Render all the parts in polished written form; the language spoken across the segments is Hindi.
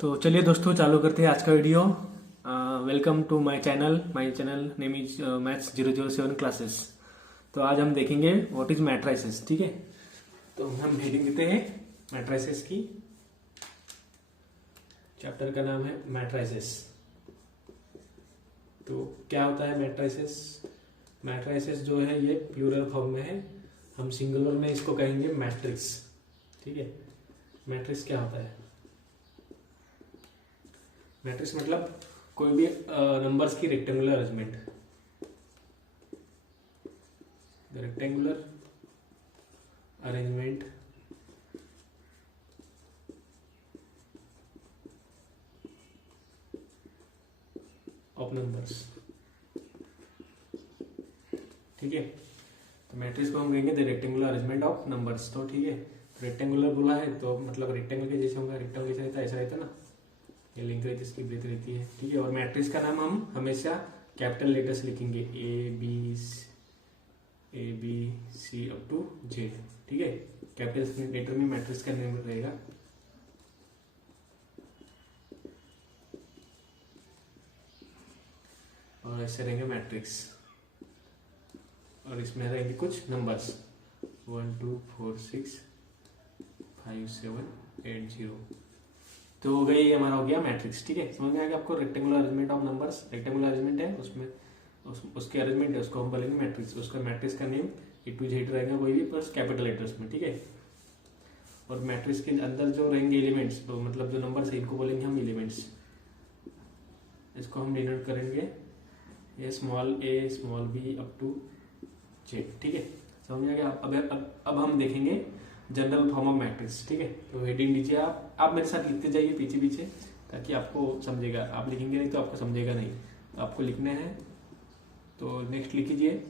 तो चलिए दोस्तों चालू करते हैं आज का video. Welcome to my channel name is maths 007 classes. तो आज हम देखेंगे व्हाट इज मैट्राइसेस। ठीक है, तो हम हेडिंग देते हैं मैट्राइसेस की। चैप्टर का नाम है मैट्राइसेस। तो क्या होता है मैट्राइसेस? मैट्राइसेस जो है ये प्लूरल फॉर्म में है, हम सिंगुलर में इसको कहेंगे मैट्रिक्स। ठीक है, मैट्रिक्स क्या होता है? मैट्रिक्स मतलब कोई भी नंबर्स की rectangular arrangement. The rectangular arrangement of numbers. ठीक है, तो मैट्रिक्स को हम कहेंगे the rectangular arrangement of numbers. तो ठीक है, रेक्टेंगुलर बोला है तो मतलब रेक्टेंगल के जैसे होगा। रेक्टेंगल जैसा रहता है, ऐसा रहता है ना, ये लिंक रहती है, इसकी ब्रेथ रहती है। ठीक है, और मैट्रिक्स का नाम हम हमेशा कैपिटल लेटर्स लिखेंगे, A B C up to जे। ठीक है, कैपिटल लेटर में मैट्रिक्स का नेम रहेगा। और ऐसे रहेंगे मैट्रिक्स, और इसमें रहेंगे कुछ नंबर्स 1 2 4 6 5 7 8 0। तो हो गई, हमारा हो गया मैट्रिक्स। ठीक है, समझ में आ गया आपको? Rectangular arrangement of numbers, rectangular arrangement है उसमें उसके अरेंजमेंट है, उसको हम बोलेंगे मैट्रिक्स। उसका मैट्रिक्स का नेम ए टू जेड रहेगा, कोई भी प्लस कैपिटल लेटर्स में। ठीक है, और मैट्रिक्स के अंदर जो रहेंगे एलिमेंट्स, तो मतलब जो नंबर्स है इनको बोलेंगे हम एलिमेंट्स। इसको हम डिनोट करेंगे ये small a small b up to z. ठीक है, समझ में आ गया? अब हम देखेंगे जनरल फॉर्म ऑफ मैट्रिक्स। ठीक है, तो हेडिंग लीजिए आप मेरे साथ लिखते जाइए पीछे पीछे, ताकि आपको समझेगा। आप लिखेंगे नहीं तो आपको समझेगा नहीं, तो आपको लिखना है। तो नेक्स्ट लिख लीजिए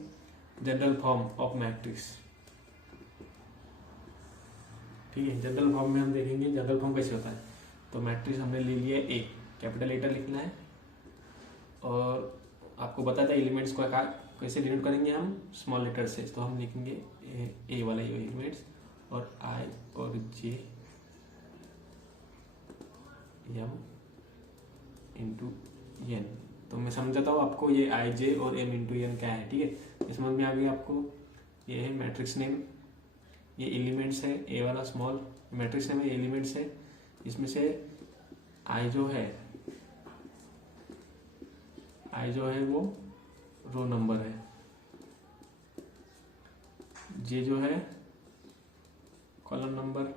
जनरल फॉर्म ऑफ मैट्रिक्स। ठीक है, जनरल फॉर्म में हम देखेंगे जनरल फॉर्म कैसे होता है। तो मैट्रिक्स हमने ले लिया ए, कैपिटल लेटर लिखना है, और आपको बताया था एलिमेंट्स को कैसे डिनोट करेंगे हम, स्मॉल लेटर से। तो हम लिखेंगे ए वाला एलिमेंट्स, और आई और जे एम इंटू एन। तो मैं समझाता हूँ आपको, ये आई जे और एम इंटू एन क्या है। ठीक है, ये समझ में आ गई आपको? ये है मैट्रिक्स नेम, ये एलिमेंट्स है, ए वाला स्मॉल मैट्रिक्स नेम है, एलिमेंट्स है। इसमें से आई जो है वो रो नंबर है, जे जो है कॉलम नंबर,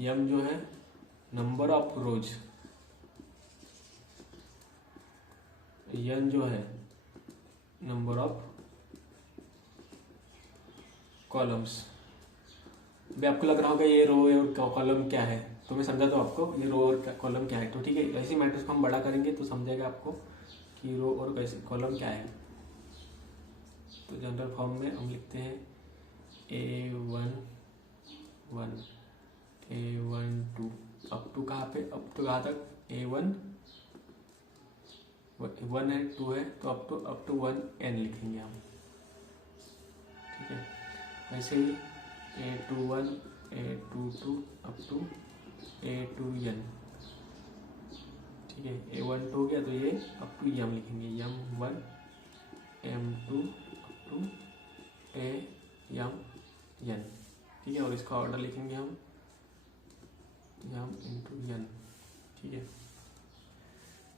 एम जो है नंबर ऑफ रोज, एन जो है नंबर ऑफ कॉलम्स। अभी आपको लग रहा होगा ये रो और कॉलम क्या है, तो मैं समझाता हूँ आपको ये रो और कॉलम क्या है। तो ठीक है, ऐसी मैट्रिक्स को हम बड़ा करेंगे तो समझेगा आपको कि रो और कैसे कॉलम क्या है। तो जनरल फॉर्म में हम लिखते हैं A1 1 A1 2 अप टू कहाँ पे, अप टू कहाँ तक? A1 1 है, 2 है, तो अप टू 1 n लिखेंगे हम। ठीक है, ऐसे ही A21 A22 up to A2n। ठीक है, A12 हो गया, तो ये अप टू m लिखेंगे, M1 M2 up to AMN। ठीक है, और इसका ऑर्डर लिखेंगे हम m इंटू n। ठीक है,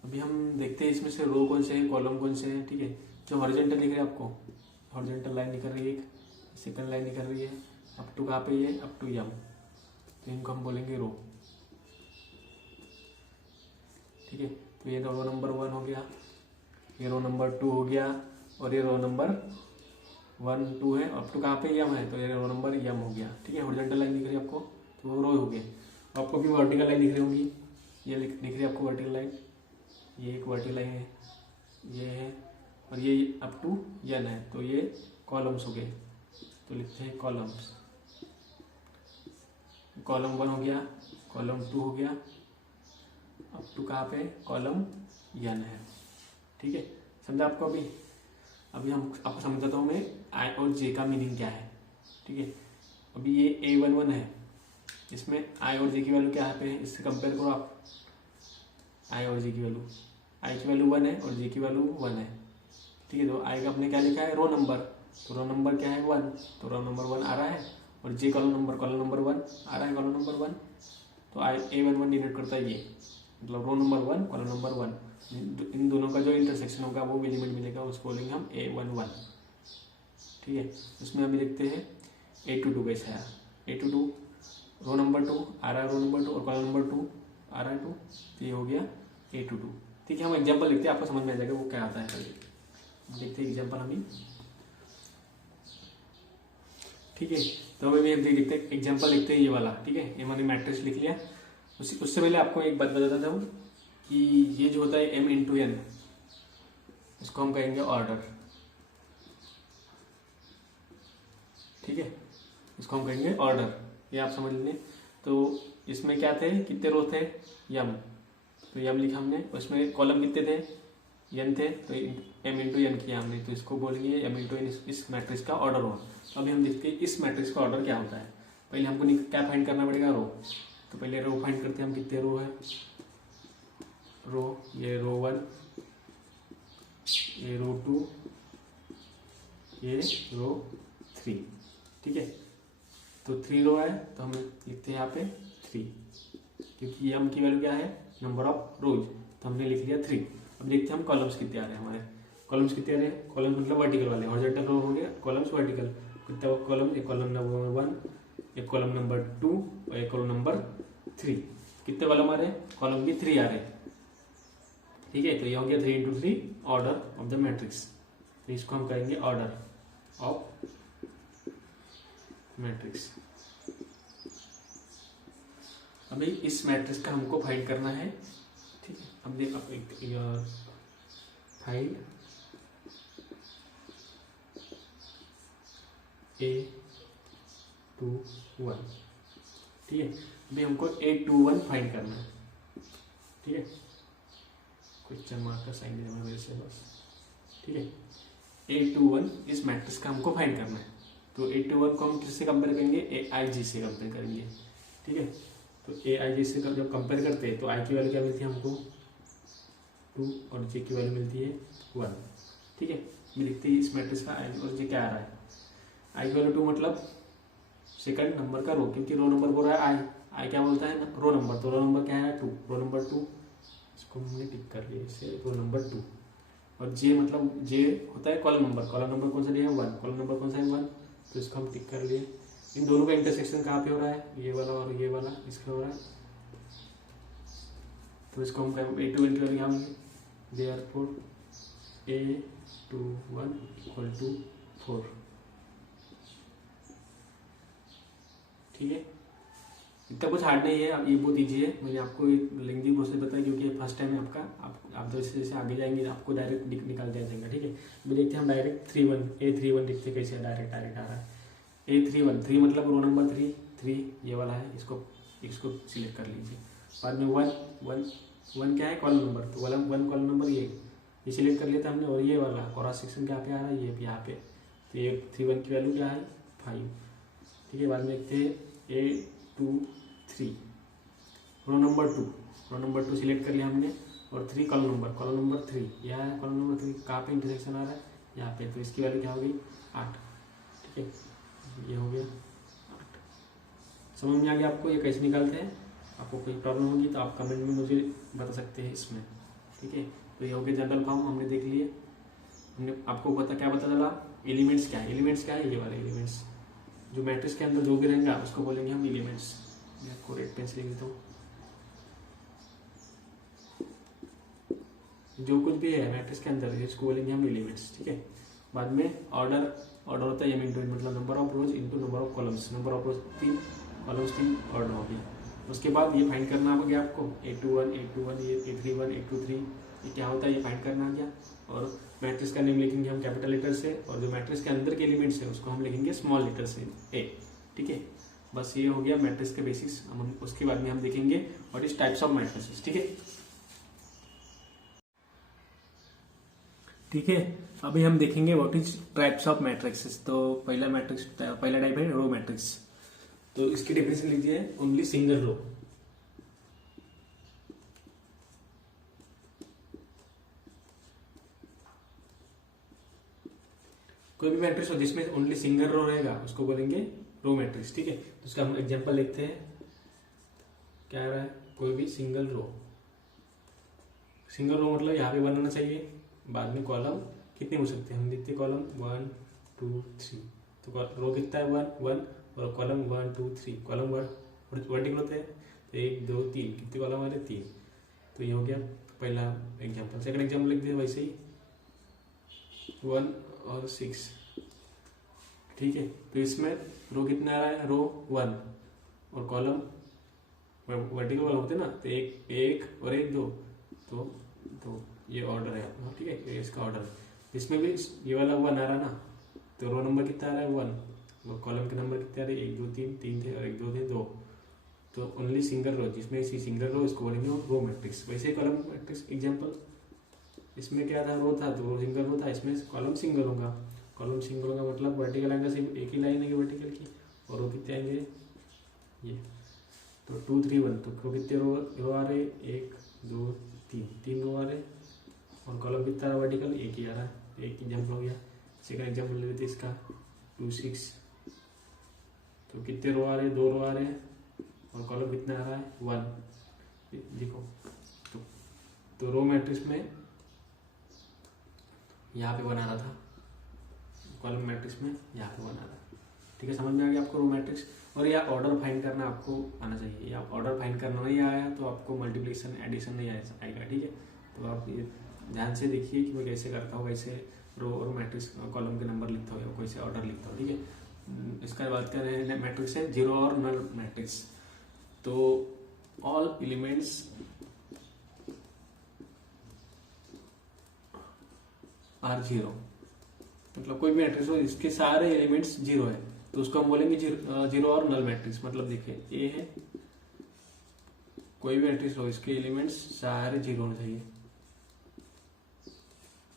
अभी हम देखते हैं इसमें से रो कौन से हैं, कॉलम कौन से हैं। ठीक है, जो हॉरिजॉन्टल दिख रहा है आपको, हॉरिजॉन्टल लाइन निकल रही है, एक सेकंड लाइन निकल रही है, अप टू कहाँ पे? ये अप टू m, तो इनको हम बोलेंगे रो। ठीक है, तो ये रो नंबर 1 हो गया, ये रो नंबर 2 हो गया, और ये रो नंबर 1 2 है, अप टू कहाँ पे? m है, तो ये रो नंबर m हो गया। ठीक है, हॉरिजॉन्टल लाइन दिख रही है आपको, तो वो रो हो गया। आपको भी वर्टिकल लाइन दिख रही होंगी, ये दिख रही है आपको वर्टिकल लाइन, ये एक वर्टिकल लाइन है, ये है, और ये अप टू n है, तो ये कॉलम्स हो गए। तो लिखते हैं कॉलम्स। कॉलम 1 हो गया, कॉलम 2 हो गया, अप टू कहाँ पे? कॉलम n है। ठीक है, समझा आपको? अभी हम आपको समझाता हूँ मैं आई और जे का मीनिंग क्या है। ठीक है, अभी ये A11 है, इसमें आई और जे की वैल्यू क्या है पे, इससे कंपेयर करो आप, आई और जे की वैल्यू, आई की वैल्यू 1 है और जे की वैल्यू 1 है, ठीक है। तो आई का अपने क्या लिखा है, रो नंबर, तो रो नंबर क्या है 1, तो रो नंबर 1 आ रहा है, और जे कॉलम नंबर 1 आ रहा है, कॉलम नंबर 1, तो आई A11 डिनोट करता है ये, मतलब रो नंबर 1 कॉलम नंबर 1, इन दोनों का जो इंटरसेक्शन होगा वो एलिमेंट मिलेगा, उसको बोलेंगे हम A11, ठीक है। उसमें अभी देखते हैं A22 कैसे आया, A22 रो नंबर 2 आ रहा है, रो नंबर 2 और कॉलम नंबर 2 आ रहा है 2, तो ये हो गया A22, ठीक है। हम एग्जाम्पल लिखते हैं, आपको समझ में आ जाएगा वो क्या आता है, पहले देखते हैं एग्जाम्पल हम, ठीक है। तो अभी हम देखते हैं एग्जाम्पल लिखते हैं ये वाला, ठीक है। ये मैंने मैट्रिक्स लिख लिया, उससे पहले आपको एक बात बताता हूँ कि ये जो होता है m इंटू एन, इसको हम कहेंगे ऑर्डर, ठीक है, इसको हम कहेंगे ऑर्डर, ये आप समझ लें। तो इसमें क्या थे, कितने रो थे, यम, तो यम लिखा हमने, उसमें कॉलम कितने थे, एन थे, तो m इंटू एन किया हमने, तो इसको बोलेंगे m इंटू एन, इस मैट्रिक्स का ऑर्डर होगा। तो अभी हम देखते हैं इस मैट्रिक्स का ऑर्डर क्या होता है। पहले हमको क्या फाइंड करना पड़ेगा, रो, तो पहले रो फाइंड करते हैं हम, कितने रो है, रो, ये रो 1, ये रो 2, ये रो 3, ठीक है। तो 3 रो है, तो हम लिखते हैं यहाँ पे 3, क्योंकि m की वैल्यू क्या है, नंबर ऑफ रोज, तो हमने लिख लिया 3। अब देखते हैं हम कॉलम्स कितने आ रहे हैं हमारे, कॉलम्स कितने आ रहे हैं, कॉलम्स मतलब वर्टिकल वाले, हॉरिजॉन्टल रो हो गया, कॉलम्स वर्टिकल, कितना कॉलम, एक कॉलम नंबर 1, एक कॉलम नंबर 2 और एक कॉलम नंबर 3, कितने कॉलम आ रहे हैं, कॉलम भी 3 आ रहे हैं, ठीक है। तो ये हो गया 3 into 3 order of the matrix, तो इसको हम कहेंगे ऑर्डर ऑफ मैट्रिक्स। अभी इस मैट्रिक्स का हमको फाइंड करना है, ठीक है। अब देख आप एक फाइंड A21, ठीक है। अभी हमको A21 फाइंड करना है, ठीक है, क्वेश्चन मार्क का साइन देना मेरे से बस, ठीक है। A21 इस मैट्रिक्स का हमको फाइंड करना है, तो A21 को हम किससे कंपेयर करेंगे, AIG से कंपेयर करेंगे, ठीक है। तो AIG से जब कंपेयर करते हैं तो I की वैल्यू क्या मिलती है हमको 2 और J की वैल्यू मिलती है 1, ठीक है। मैं लिखते हैं इस मैट्रिक्स का I और J क्या आ रहा है, I की वैल्यू 2 मतलब सेकंड नंबर का रो, क्योंकि रो नंबर बोल रहा है I क्या बोलता है रो नंबर, तो रो नंबर क्या है 2, रो नंबर 2, इसको हमने टिक कर लिया, इसे रो नंबर 2, और J मतलब J होता है कॉलम नंबर, कॉलम नंबर कौन सा दिया है 1, कॉलम नंबर कौन सा है 1, तो इसको हम टिक कर लिए। इन दोनों का इंटरसेक्शन कहाँ पे हो रहा है, ये वाला और ये वाला इसका हो रहा है, तो इसको हम A21 की वैल्यू हम देयरफॉर A21 इक्वल टू 4, ठीक है। इतना कुछ हार्ड नहीं है, आप ये बहुत ईजी है, मैंने आपको लेंदी प्रोसेस बताया क्योंकि फर्स्ट टाइम है आपका, आप जैसे जैसे आगे जाएंगे आपको डायरेक्ट निकाल दिया जाएगा, ठीक है। अभी देखते हैं हम डायरेक्ट A31 देखते हैं कैसे डायरेक्ट आ रहा है। A31 3 मतलब रो नंबर 3 ये वाला है, इसको सिलेक्ट कर लीजिए। बाद में 1 क्या है कॉलम नंबर, तो 1 कॉलम नंबर ये सिलेक्ट कर लिया था हमने, और ये वाला क्रॉस सेक्शन क्या पे आ रहा है, ये यहाँ पे, तो ये 31 की वैल्यू क्या है 5, ठीक है। बाद में देखते हैं A23 रो नंबर 2 सिलेक्ट कर लिया हमने, और 3 कॉलम नंबर 3 यह है, कॉलम नंबर 3 कहाँ पे इंटरसेक्शन आ रहा है यहाँ पे, तो इसकी वैल्यू क्या हो गई 8, ठीक है। ये हो गया 8, समझ में आ गया आपको ये कैसे निकालते हैं। आपको कोई प्रॉब्लम होगी तो आप कमेंट में मुझे बता सकते हैं इसमें, ठीक है। तो ये हो गया जनरल फॉर्म हमने देख लिए, हमने आपको क्या पता चला, एलिमेंट्स क्या है, ये वाले एलिमेंट्स जो मैट्रिक्स के अंदर जो भी रहेंगे उसको बोलेंगे हम एलिमेंट्स। मैं आपको रेड पेन से लिख देता हूँ, जो कुछ भी है मैट्रिक्स के अंदर इसको बोलेंगे हम एलिमेंट्स, ठीक है। बाद में ऑर्डर होता है m इंटू n, मतलब number of rose into number of columns, number of rose 3 columns 3 order हो गया। उसके बाद ये फाइंड करना आ गया आपको A21 ये A31 A23 ये क्या होता है ये फाइंड करना आ गया, और मैट्रिक्स का नेम लिखेंगे हम कैपिटल लेटर से, और जो मैट्रिक्स के अंदर के एलिमेंट्स है उसको हम लिखेंगे स्मॉल लेटर से A, ठीक है। बस ये हो गया मैट्रिक्स के बेसिक्स। हम उसके बाद में हम देखेंगे what is types of matrices, ठीक है। अभी हम देखेंगे what is types of matrixes. तो पहला टाइप है रो मैट्रिक्स। तो इसकी डेफिनेशन लिख दिया है, ओनली सिंगल रो। कोई भी मैट्रिक्स हो जिसमें ओनली सिंगल रो रहेगा उसको बोलेंगे रो मैट्रिक्स। ठीक है, तो उसका हम एग्जांपल लिखते हैं। क्या आ रहा है, कोई भी सिंगल रो। सिंगल रो मतलब यहाँ पे बनाना चाहिए, बाद में कॉलम कितने हो सकते हैं, हम लिखते हैं कॉलम 1 2 3। तो रो कितना है 1 1, और कॉलम 1 2 3। कॉलम वर्टिकल होते हैं, तो 1 2 3, कितने कॉलम आ रहे 3। तो ये हो गया पहला एग्जाम्पल। सेकंड एग्जाम्पल लिख दिया वैसे ही 1 और 6। ठीक है, तो इसमें रो कितना आ रहा है, रो 1, और कॉलम वर्टिकल वाला होते हैं ना, तो एक और 1 2, तो ये ऑर्डर है अपना। ठीक है, ये इसका ऑर्डर है। इसमें भी ये वाला 1 आ रहा ना, तो रो नंबर कितना आ रहा है 1, और कॉलम के नंबर कितने आ रहे हैं 1 2 3 3 थे और 1 2 थे 2। तो ओनली सिंगल रो, जिसमें इसी सिंगल रो इसको बोलेंगे रो मैट्रिक्स। वैसे ही कॉलम मैट्रिक्स एग्जाम्पल, इसमें क्या था, रो था तो रो सिंगल रो था, इसमें कॉलम सिंगल होगा। कॉलम सिंगल होगा मतलब वर्टिकल आएगा सिर्फ एक ही लाइन है वर्टिकल की, और रो कितने आएंगे ये, तो 2 3 1। तो कितने रो आ रहे, 1 2 3 रो आ रहे, और कॉलम कितना आ रहा वर्टिकल, एक ही आ रहा है। एक एग्जाम्पल हो गया। सेकंड एग्जाम्पल ले लेते इसका 2 6। तो कितने रो आ रहे, 2 रो आ रहे हैं, और कॉलम कितना आ रहा है 1। देखो, तो रो मैट्रिक्स में यहाँ पे बना रहा था, कॉलम मैट्रिक्स में यहाँ पे बना रहा था। ठीक है, समझ में आ गया आपको रो मैट्रिक्स। और या ऑर्डर फाइंड करना आपको आना चाहिए, या ऑर्डर फाइंड करना नहीं आया तो आपको मल्टीप्लिकेशन एडिशन नहीं आएगा। ठीक है, तो आप ये ध्यान से देखिए कि मैं कैसे करता हूँ, कैसे रो और मैट्रिक्स कॉलम के नंबर लिखता हूँ, या कैसे ऑर्डर लिखता हूँ। ठीक है, इसका बात कर रहे हैं मैट्रिक्स है जीरो और नल मैट्रिक्स। तो ऑल एलिमेंट्स आर जीरो, मतलब कोई भी मैट्रिक्स हो इसके सारे एलिमेंट्स जीरो है तो उसको हम बोलेंगे जीरो और नल मैट्रिक्स। मतलब देखिए ए है, कोई भी मैट्रिक्स हो इसके एलिमेंट्स सारे जीरो होने चाहिए,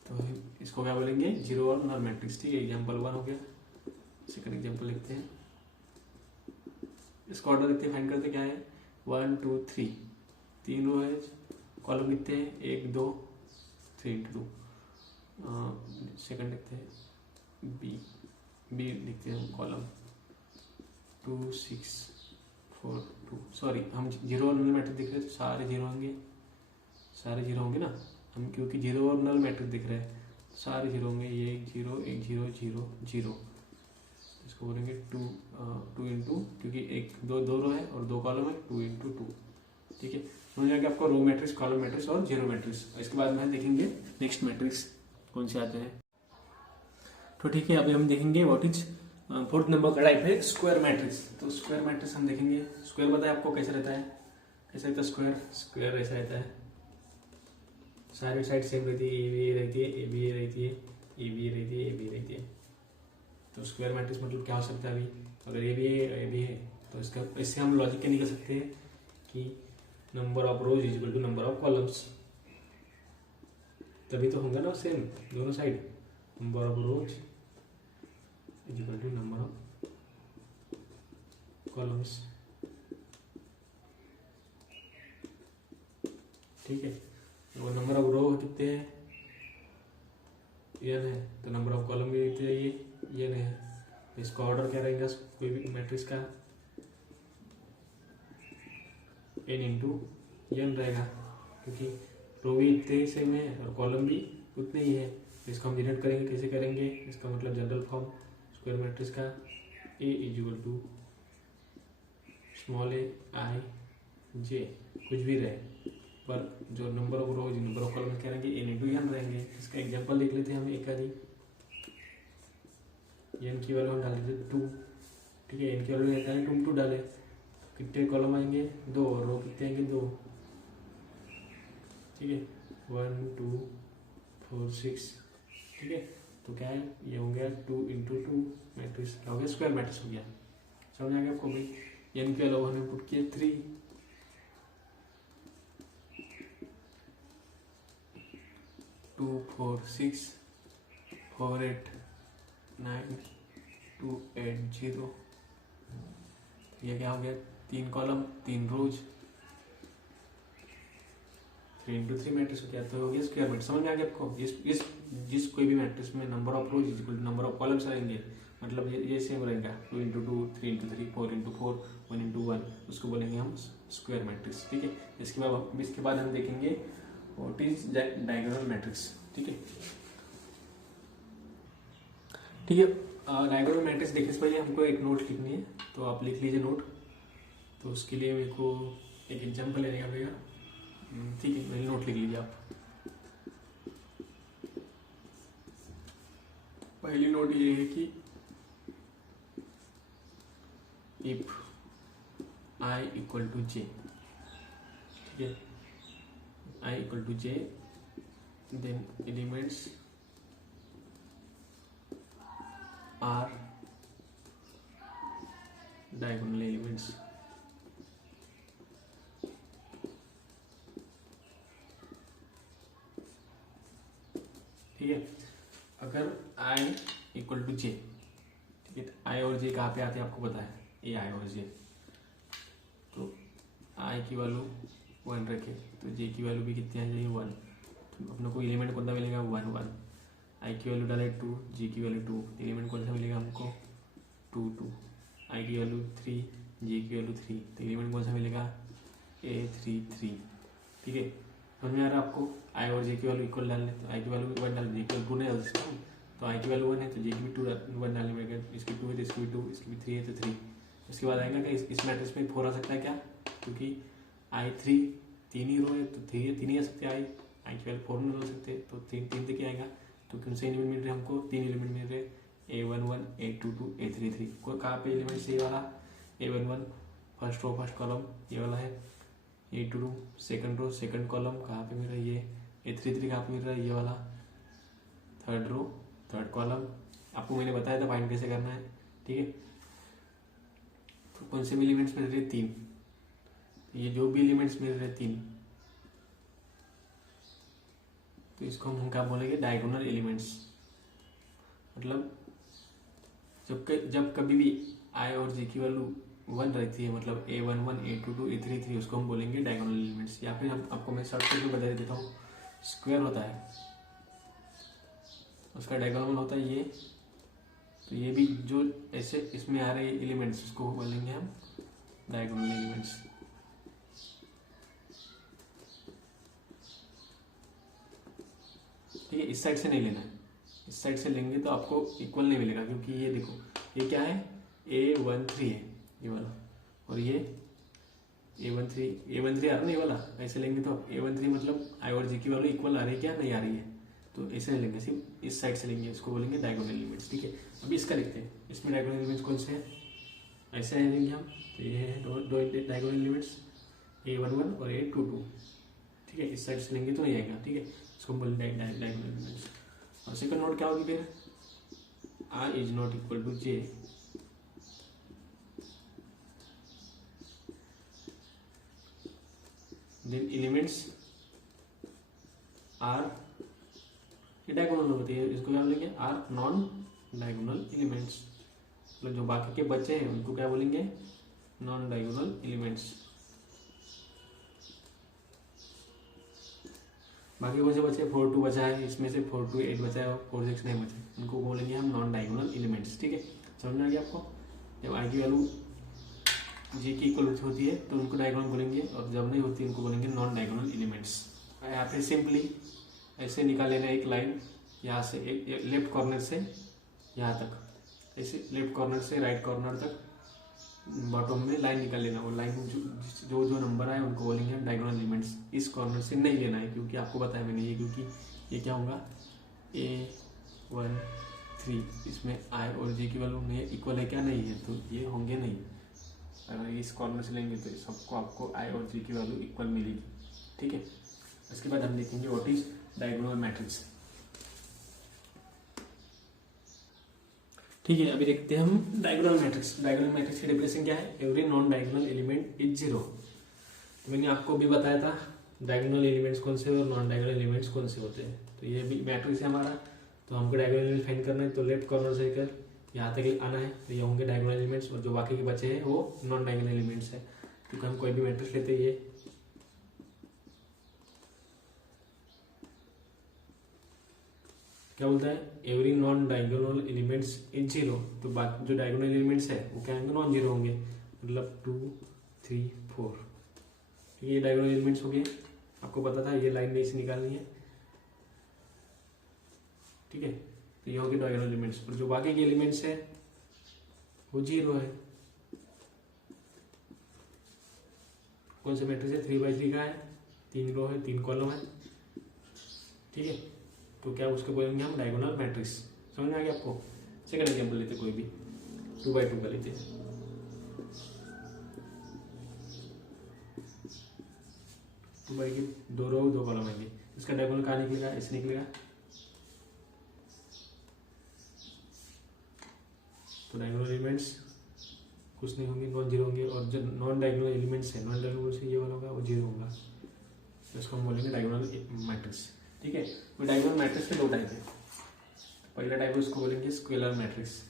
तो इसको क्या बोलेंगे, जीरो और नल मैट्रिक्स। ठीक है, एग्जाम्पल 1 हो गया। सेकंड एग्जाम्पल लिखते हैं, इसका ऑर्डर लिखते हैं, फाइंड करते क्या है 1 2 3, 3 रो है, कॉलम लिखते हैं 1 2 3 2। सेकंड लिखते हैं बी लिखते हैं कॉलम 2 6 4 2। सॉरी, हम जीरो और नल मैट्रिक्स दिख रहे हैं तो सारे जीरो होंगे, सारे जीरो होंगे ना, हम क्योंकि जीरो और नल मैट्रिक्स दिख रहे हैं सारे जीरो होंगे। ये 1 0 1 0 0 0, इसको बोलेंगे 2 इंटू, क्योंकि एक दो रो है और 2 कॉलम है, 2 इंटू 2। ठीक है, समझ आ गया आपको रो मैट्रिक्स, कॉलम मैट्रिक्स और जीरो मैट्रिक्स। इसके बाद में देखेंगे नेक्स्ट मैट्रिक्स कौन से आते हैं। तो ठीक है, अभी हम देखेंगे व्हाट इज फोर्थ नंबर का टाइप है स्क्वायर मैट्रिक्स। तो स्क्वायर मैट्रिक्स हम देखेंगे। स्क्वायर पता है आपको कैसे रहता है, कैसे रहता है स्क्वायर, स्क्वायर ऐसा रहता है, सारी साइड सेम रहती है, ए बी रहती है, ए बी रहती है, ए बी रहती है, ए बी रहती है। तो स्क्वायर मैट्रिक्स मतलब क्या हो सकता है, अभी अगर ए बी है तो इससे हम लॉजिक क्या निकल सकते हैं कि number of rows is equal to number of columns, तभी तो होगा ना सेम दोनों साइड। Number of rows is equal to number of columns. ठीक है, तो नंबर ऑफ रो कितने हैं, n है, तो नंबर ऑफ कॉलम भी कितने ये n है। इसका ऑर्डर क्या रहेगा कोई भी मैट्रिक्स का, n इंटू n रहेगा, क्योंकि रो भी इतने सेम है और कॉलम भी उतने ही है। इसको हम जनरेट करेंगे, कैसे करेंगे, इसका मतलब जनरल फॉर्म स्क्वायर मैट्रिक्स का a is equal to small a i j, कुछ भी रहे, पर जो number of rows number of column क्या रहेंगे n इंटू n रहेंगे। इसका एग्जांपल देख लेते हैं हम एक आधी। n की वैल्यू हम डाल देते 2। ठीक है, n की वैल्यू रहता है 2 डाले, कितने कॉलम आएंगे 2, और रो कितने आएंगे 2। ठीक है, 1 2 4 6। ठीक है, तो क्या है, ये हो गया 2 इंटू 2 मैट्रिक्स, क्या हो गया स्क्वायर मैट्रिक्स हो गया। समझ आ गया आपको भाई। n के अलावा हमने पुट किया 3, 2 4 6 4 8 9 2 8 0। ये क्या हो गया, 3 कॉलम 3 रोज, 3x3 मैट्रिक्स हो गया, तो हो गया स्क्वायर मैट्रिक्स। समझ में आ गया आपको? इस जिस कोई भी मैट्रिक्स में number of rows equal to number of columns रहेंगे, मतलब ये सेम रहेगा, 2x2, 3x3, 4x4, 1x1, उसको बोलेंगे हम स्क्वायर मैट्रिक्स। ठीक है, इसके बाद हम देखेंगे व्हाट इज डायगोनल मैट्रिक्स। ठीक है, डायगोनल मैट्रिक्स देखने से पहले हमको एक नोट लिखनी है, तो आप लिख लीजिए नोट। तो उसके लिए मेरे को एक एग्जाम्पल लेने का पड़ेगा। ठीक है, मेरी नोट लिख लीजिए आप। पहली नोट ये है कि इफ I इक्वल टू जे, ठीक है, I equal to j, then elements are diagonal elements. ठीक है, अगर I इक्वल टू जे, ठीक है, I और J कहाँ पे आते हैं आपको पता है, ये I और J। तो I की वैल्यू 1 रखे तो J की वैल्यू भी कितनी आ जाएगी 1, तो अपने को एलिमेंट कौन सा मिलेगा 1 1। I की वैल्यू डाले 2, J की वैल्यू 2, एलिमेंट कौन सा मिलेगा हमको 2 2। I की वैल्यू 3, J की वैल्यू 3, तो एलिमेंट कौन सा मिलेगा A 3 3। ठीक है, समझ में आ रहा है आपको? I और J की वैल्यू इक्वल डालने, तो I की वैल्यू 1 डाल, J की वैल्यू 2 नहीं डाल सकता, तो I की वैल्यू 1 है तो J की भी 1 डालने पड़ेगा, इसकी 2 है तो इसकी भी 2, इसकी भी 3 है तो 3। उसके बाद आएगा कि इस मैट्रिक्स में 4 आ सकता है क्या, क्योंकि I3 3 ही रो है तो 3 ही आ सकते हैं। I की वैल्यू 4 नहीं डाल सकते, तो 3 तक आएगा। तो कौन से एलिमेंट मिल रहे हमको, 3 एलिमेंट मिल रहे, A11, A22, A33। कोई कहाँ पे एलिमेंट ये वाला A11 first row first column ये वाला है, A22 second row second column कहाँ पे मिल रहा है ये, A33 कहाँ पे मिल रहा है ये वाला थर्ड रो थर्ड कॉलम। आपको मैंने बताया था फाइंड कैसे करना है। ठीक है, तो कौन से भी एलिमेंट्स मिल रहे हैं 3, ये जो भी एलिमेंट्स मिल रहे हैं 3, तो इसको हम क्या बोलेंगे डायगोनल एलिमेंट्स। मतलब जब कभी भी I और J की वैल्यू 1 रहती है, मतलब A11, A22, A33, उसको हम बोलेंगे डायगोनल एलिमेंट्स। या फिर आपको मैं शॉर्टकट में बता देता हूँ, स्क्वायर होता है उसका डायगोनल होता है ये, तो ये भी जो ऐसे इसमें आ रहे एलिमेंट्स उसको बोलेंगे हम डायगोनल एलिमेंट्स। ठीक है, इस साइड से नहीं लेना है, इस साइड से लेंगे तो आपको इक्वल नहीं मिलेगा, क्योंकि ये देखो ये क्या है A13 है ये वाला, और ये A13 आ रहा ना ये वाला, ऐसे लेंगे तो A13 मतलब I और J की वैल्यू इक्वल आ रही है क्या, नहीं आ रही है, तो ऐसे नहीं लेंगे, सिर्फ इस साइड से लेंगे, इसको बोलेंगे डायगोनल एलिमेंट्स। ठीक है, अभी इसका लिखते हैं, इसमें डायगोनल एलिमेंट्स कौन से हैं, ऐसे लेंगे हम, तो ये है दो डायगोनल एलिमेंट्स A11 और A22। ठीक है, इस साइड से लेंगे तो नहीं आएगा। ठीक है, इसको बोलेंगे डायगोनल एलिमेंट्स। और सेकंड नोट क्या होगी फिर, I is not equal to J, then elements are, ये डायगोनल होती है, इसको क्या बोलेंगे आर नॉन डायगोनल एलिमेंट्स। मतलब जो बाकी के बच्चे हैं उनको क्या बोलेंगे नॉन डायगोनल एलिमेंट्स। बाकी कौन से बचे 4 2 बचा है, इसमें से 4 2 8 बचा है और 4 6 नहीं बचे, उनको बोलेंगे हम नॉन डायगोनल एलिमेंट्स। ठीक है, समझ में आ गया आपको? जब I की वैल्यू J की इक्वल होती है तो उनको डायगोनल बोलेंगे, और जब नहीं होती उनको बोलेंगे नॉन डायगोनल एलिमेंट्स। यहाँ पे सिंपली ऐसे निकाल लेना एक लाइन, यहाँ से लेफ्ट कॉर्नर से यहाँ तक, ऐसे लेफ्ट कॉर्नर से राइट कॉर्नर तक बॉटम में लाइन निकाल लेना। वो लाइन जो जो नंबर आए उनको बोलेंगे डायगोनल एलिमेंट्स। इस कॉर्नर से नहीं लेना है, क्योंकि आपको बताया मैंने ये, क्योंकि ये क्या होगा A1 3, इसमें I और J की वैल्यू नहीं इक्वल है क्या, नहीं है, तो ये होंगे नहीं। अगर इस कॉर्नर से लेंगे तो सबको आपको I और J की वैल्यू इक्वल मिलेगी। ठीक है, उसके बाद हम देखेंगे व्हाट इज डायगोनल मैट्रिक्स। ठीक है, अभी देखते हैं हम डायगोनल मैट्रिक्स। डायगोनल मैट्रिक्स की डेफिनेशन क्या है, every non diagonal element is 0। मैंने आपको भी बताया था डायगोनल एलिमेंट्स कौन से और नॉन डायगोनल एलिमेंट्स कौन से होते हैं। तो ये भी मैट्रिक्स है हमारा, तो हमको डायगोनल एलिमेंट फाइंड करना है, तो लेफ्ट कॉर्नर से लेकर यहाँ तक आना है तो ये होंगे डायगोनल एलिमेंट्स, और जो बाकी के बचे हैं वो नॉन डायगोनल एलिमेंट्स है। क्योंकि हम कोई भी मैट्रिक्स लेते हैं, ये क्या बोलता है, every non diagonal elements is zero, तो बाकी जो डायगोनल एलिमेंट्स है वो क्या होंगे, नॉन जीरो होंगे, मतलब 2 3 4। ये डायगोनल एलिमेंट्स हो गए, आपको पता था ये लाइन नहीं से निकालनी है, ठीक है। तो ये हो गए डायगोनल एलिमेंट्स, और जो बाकी के एलिमेंट्स है वो जीरो है। कौन सा मैट्रिक्स है, 3x3 का है, 3 रो है, 3 कॉलम है, ठीक है। तो क्या उसको बोलेंगे हम, डायगोनल मैट्रिक्स। समझ में आ गया आपको। सेकंड एग्जाम्पल लेते कोई भी, 2x2 का लेते हैं। 2 की 2 रो 2 कॉलम आएंगे, इसका डायगोनल कहाँ निकलेगा, ऐसे निकलेगा। तो डायगोनल एलिमेंट्स कुछ नहीं होंगे, नॉन जीरो होंगे, और जो नॉन डायगोनल एलिमेंट्स है, नॉन डायगोनल से ये वाला होगा वो जीरो होगा, तो इसको हम बोलेंगे डायगोनल मैट्रिक्स, ठीक है। तो डायगोनल मैट्रिक्स के 2 टाइप है। पहला टाइप है उसको बोलेंगे स्केलर मैट्रिक्स,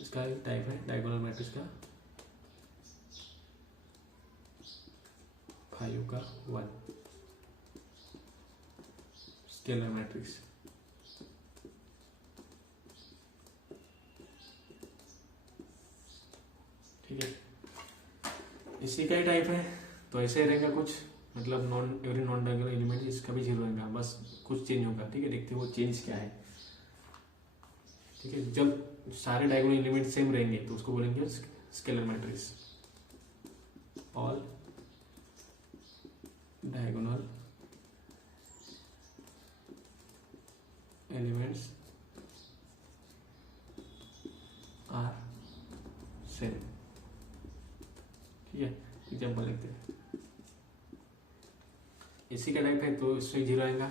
इसका एक टाइप है डायगोनल मैट्रिक्स का 5 का 1 स्केलर मैट्रिक्स, ठीक है। इसी का ही टाइप है, तो ऐसे रहेगा कुछ, मतलब एवरी नॉन डायगोनल एलिमेंट इसका भी जीरो रहेगा, बस कुछ चेंज होगा, ठीक है। देखते हैं वो चेंज क्या है, ठीक है। जब सारे डायगोनल एलिमेंट सेम रहेंगे तो उसको बोलेंगे scalar matrix. All diagonal elements are same, ठीक है। एग्जाम्पल लिखते हैं, इसी का टाइप है तो इसमें जीरो आएगा,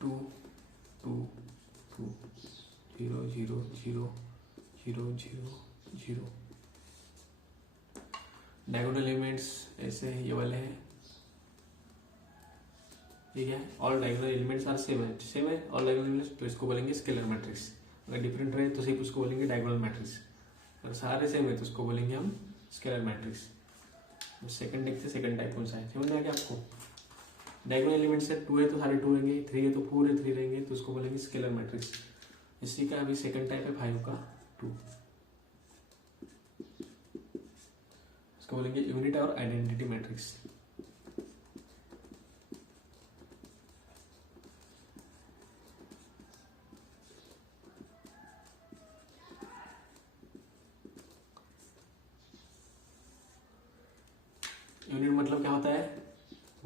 2 2 2 0 0 0 0 0 0। डायगोनल एलिमेंट्स ऐसे ये वाले हैं, ठीक है। All diagonal elements are same है, सेम है ऑल डायगोनल एलिमेंट्स, तो इसको बोलेंगे स्केलर मैट्रिक्स। अगर डिफरेंट रहे तो सिर्फ उसको बोलेंगे डायगोनल मैट्रिक्स, अगर सारे सेम है तो उसको बोलेंगे हम स्केलर मैट्रिक्स। सेकंड देखते, सेकंड टाइप कौन सा है, समझ में आ गया आपको। डायगोनल एलिमेंट्स है 2 है तो सारे 2 रहेंगे, 3 है तो 4 है 3 रहेंगे, तो उसको बोलेंगे स्केलर मैट्रिक्स। इसी का अभी सेकंड टाइप है 5 का 2, इसको बोलेंगे यूनिट और आइडेंटिटी मैट्रिक्स। यूनिट मतलब क्या होता है,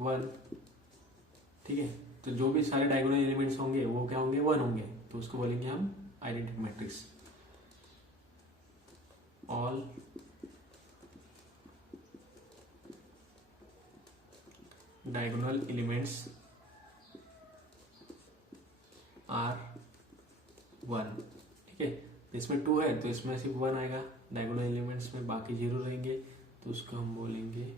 1, ठीक है। तो जो भी सारे डायगोनल एलिमेंट्स होंगे वो क्या होंगे, 1 होंगे, तो उसको बोलेंगे हम identity matrix. All diagonal elements are 1, ठीक है। तो इसमें 2 है तो इसमें सिर्फ 1 आएगा, डायगोनल एलिमेंट्स में बाकी 0 रहेंगे, तो उसको हम बोलेंगे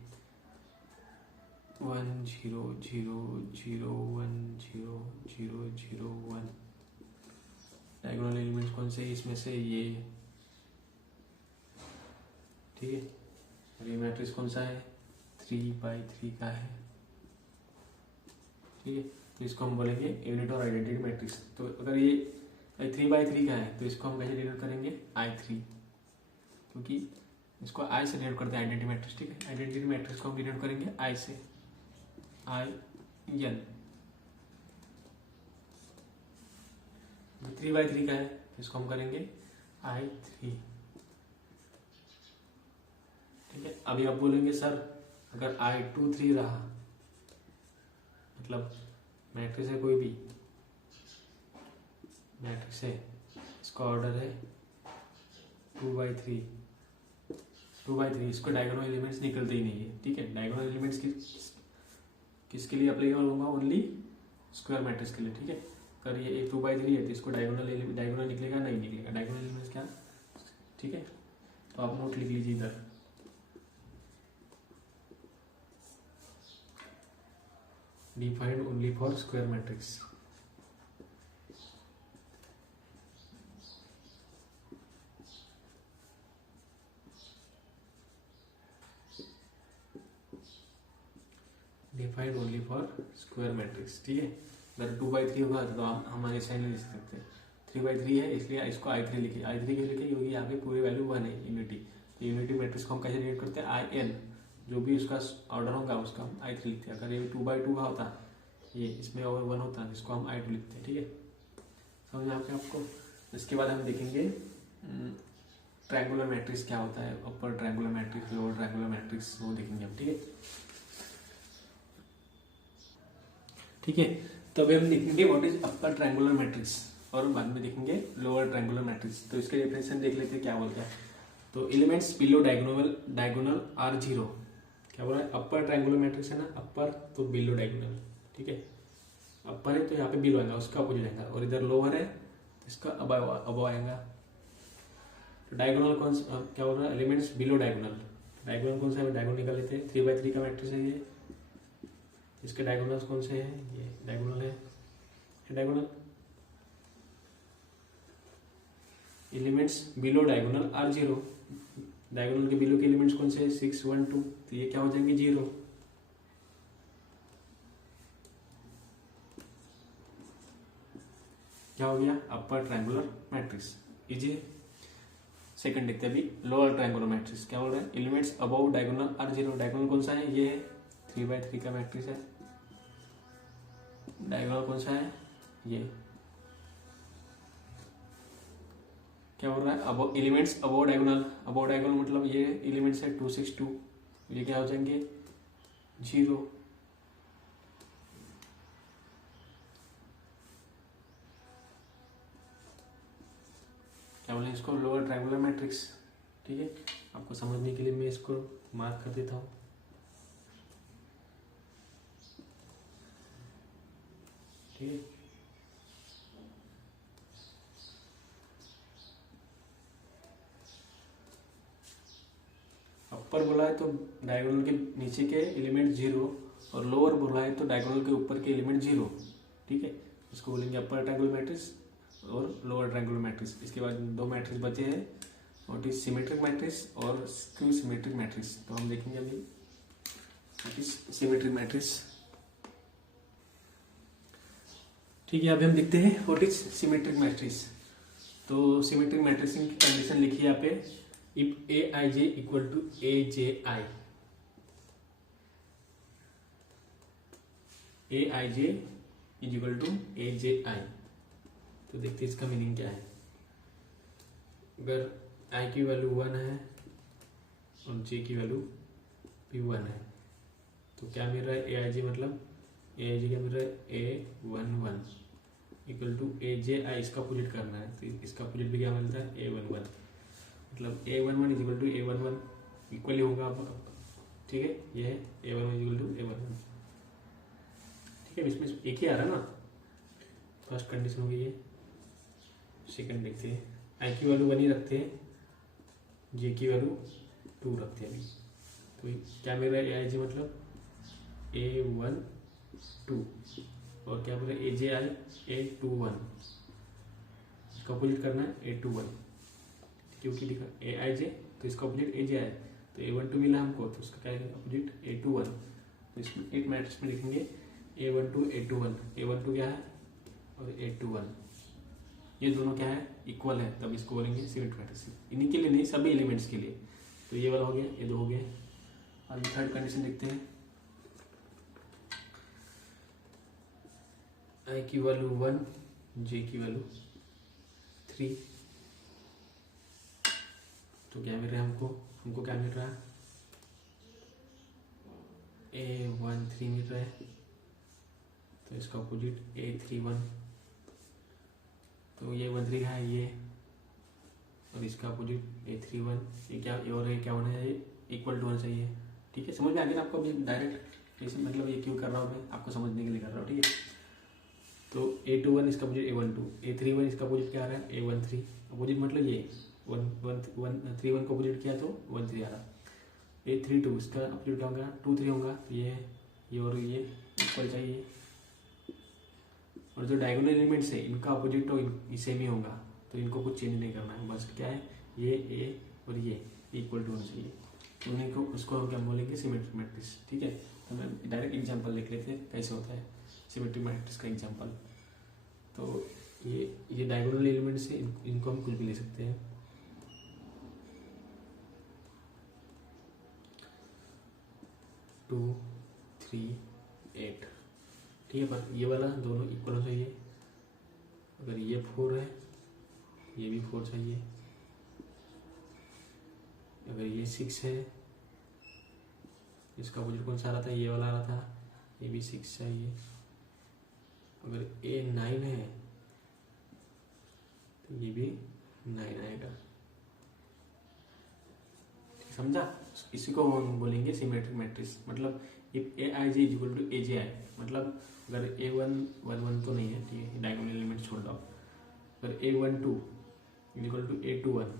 1 0 0 0 1 0 0 0 1। डायगोनल एलिमेंट्स कौन से, इसमें से ये, ठीक है। और ये मैट्रिक्स कौन सा है, 3x3 का है, ठीक है। तो इसको हम बोलेंगे यूनिट और आइडेंटिटी मैट्रिक्स। तो अगर ये 3x3 का है तो इसको हम कैसे डिनोट करेंगे, I3, क्योंकि इसको I से डिनोट करते हैं आइडेंटिटी मैट्रिक्स, ठीक है। आइडेंटिटी मैट्रिक्स को हम डिनोट करेंगे I से, IN। 3x3 का है तो इसको हम करेंगे I3, ठीक है। अभी आप बोलेंगे सर अगर I2 3 रहा, मतलब मैट्रिक्स है कोई भी मैट्रिक्स है, इसका ऑर्डर है 2x3, इसको डायगोनल एलिमेंट्स निकलते ही नहीं है, ठीक है। डायगोनल एलिमेंट्स किसके लिए अप्लीकेबल होगा, ओनली स्क्वायर मैट्रिक्स के लिए, ठीक है। अगर ये 2x3 है तो इसको डायगोनल निकलेगा, नहीं निकलेगा। डायगोनल एलिमेंट्स क्या, ठीक है। तो आप नोट लिख लीजिए इधर, defined only for square matrix. Only for square matrix, ठीक है। अगर 2/3 होगा तो हम आगे साइन नहीं लिख सकते, 3/3 है इसलिए इसको I3 लिखिए। I3 क्यों लिखे, क्योंकि यहाँ पे पूरी वैल्यू 1 है, यूनिटी। तो यूनिटी मैट्रिक्स को हम कैसे डिवाइड करते हैं, IN, जो भी उसका ऑर्डर होगा उसका हम I3 लिखते हैं। अगर ये 2/2 का होता, ये इसमें और 1 होता, जिसको हम I2 लिखते हैं, ठीक है। समझ में आपको। इसके बाद हम देखेंगे ट्रायंगुलर मैट्रिक्स क्या होता है, upper triangular matrix, lower triangular matrix, वो देखेंगे हम, ठीक है। ठीक है, तो अभी हम देखेंगे what is upper triangular matrix और बाद में देखेंगे लोअर ट्रायंगुलर मैट्रिक्स। तो इसके डेफिनेशन देख लेते हैं क्या बोलता है। तो एलिमेंट्स बिलो डायगोनल आर 0, क्या बोल रहा है, अपर ट्रायंगुलर मैट्रिक्स है ना, अपर तो बिलो डायगोनल, ठीक है। अपर है तो यहाँ पे बिलो आएगा, उसका अपोजिट आएगा, और इधर लोअर है तो इसका अबव आएगा। तो डायगोनल कौन सा, क्या बोल रहा है, एलिमेंट्स बिलो डायगोनल। डायगोनल कौन सा है, डायगोनल निकाल लेते हैं। 3/3 का मैट्रिक्स है ये, इसके डायगोनल्स कौन से हैं, ये डायगोनल है diagonal. Elements below diagonal are 0, diagonal के बिलो के एलिमेंट्स कौन से हैं, 6, 1, 2, तो ये क्या हो जाएंगे 0। क्या हो गया, upper triangular matrix, easy. Second देखते हैं अभी, लोअर ट्रायंगुलर मैट्रिक्स। क्या बोल रहा है, elements above diagonal are 0, diagonal कौन सा है, ये है 3/3 का मैट्रिक्स है। डायगोनल कौन सा है, ये। क्या बोल रहा है, above elements above diagonal, above diagonal मतलब ये एलिमेंट्स है 2, 6, 2, ये क्या हो जाएंगे 0। क्या बोले इसको, लोअर ट्रायंगुलर मैट्रिक्स, ठीक है। आपको समझने के लिए मैं इसको मार्क कर देता हूँ, ठीक है। अपर बोला है तो डायगोनल के नीचे के एलिमेंट 0, और लोअर बोला है तो डायगोनल के ऊपर के एलिमेंट 0, ठीक है। इसको बोलेंगे अपर ट्रायंगुलर मैट्रिक्स और लोअर ट्रायंगुलर मैट्रिक्स। इसके बाद 2 मैट्रिक्स बचे हैं, व्हाट इज सिमेट्रिक मैट्रिक्स और स्क्यू सिमेट्रिक मैट्रिक्स। तो हम देखेंगे अभी व्हाट इज सिमेट्रिक मैट्रिक्स, ठीक है। अभी हम देखते हैं व्हाट इज सिमेट्रिक मैट्रिक्स। तो सिमेट्रिक मैट्रिक्स की कंडीशन लिखिए यहाँ पे, if Aij equal to Aji, Aij is equal to Aji। तो देखते हैं इसका मीनिंग क्या है। अगर I की वैल्यू 1 है और J की वैल्यू भी 1 है, तो क्या मिल रहा है, Aij मतलब Aij क्या मिल रहा है, A11 इक्वल टू Aji, इसका अपोजिट करना है, तो इसका अपोजिट भी क्या मिलता है, A11, मतलब A11 is equal to A11 equally होगा, ठीक है। ये है A11 is equal to A11, ठीक है। इसमें एक ही आ रहा है ना, फर्स्ट कंडीशन होगी ये। सेकंड देखते हैं, I की वैल्यू 1 ही रखते हैं, J की वैल्यू 2 रखते हैं अभी। तो क्या मिल रहा है, Aij मतलब A12, और क्या बोले Aji A21, इसका अपोजिट करना है A21, क्योंकि लिखा Aij तो इसका अपोजिट Aji, तो A12 मिला हमको, तो उसका क्या है अपोजिट A21। तो इसमें 8 मैट्रिक्स में लिखेंगे A12 A21, A12 क्या है और A21, ये दोनों क्या है, इक्वल है, तब इसको बोलेंगे सिमेट्रिक मैट्रिक्स। इन्हीं के लिए नहीं, सभी एलिमेंट्स के लिए। तो ये वाला हो गया, ये 2 हो गए। और थर्ड कंडीशन देखते हैं, I की वैल्यू 1, J की वैल्यू 3, तो क्या मिल रहा है हमको क्या मिल रहा है, A13 मिल रहा है, तो इसका अपोजिट A31, तो ये 13 का है ये, और इसका अपोजिट A31, ये क्या और ये क्या होना चाहिए, इक्वल टू होना चाहिए, ठीक है। समझ में आ गया ना आपको, अभी डायरेक्ट इसे मतलब ये क्यों कर रहा हूँ मैं, आपको समझने के लिए कर रहा हूँ, ठीक है। तो A21 इसका अपोजिट A12, A31 इसका अपोजिट क्या आ रहा है, A13, अपोजिट मतलब ये 31 को अपोजिट किया तो 13 आ रहा। A32 इसका अपोजिट क्या होगा, 23 होगा, तो ये और ये इक्वल चाहिए। और जो डायगोनल एलिमेंट्स है इनका अपोजिट तो सेम ही होगा, तो इनको कुछ चेंज नहीं करना है, बस क्या है ये A और ये इक्वल टू होना चाहिए। तो उन्हीं को उसको हम क्या बोलेंगे, सिमेट्रिक मैट्रिक्स, ठीक है। तो मैं डायरेक्ट एग्जांपल देख लेते हैं कैसे होता है सिमेट्रिक मैट्रिक्स का एग्जांपल। तो ये डायगोनल एलिमेंट्स है, इनको हम कुछ भी ले सकते हैं। टू 3 8, ठीक है। पर ये वाला दोनों इक्वल हो चाहिए। अगर ये 4 है, ये भी 4 चाहिए। अगर ये 6 है, इसका अपोजिट कौन सा आ रहा था, ये वाला आ रहा था, ये भी 6 चाहिए। अगर ये 9 है तो ये भी 9 आएगा। समझा? इसी को हम बोलेंगे सिमेट्रिक मैट्रिक्स। मतलब if Aij equal to Aj, मतलब अगर A1 1 तो नहीं है, ठीक है, डायगोनल एलिमेंट छोड़ दो। अगर A12 equal to A21,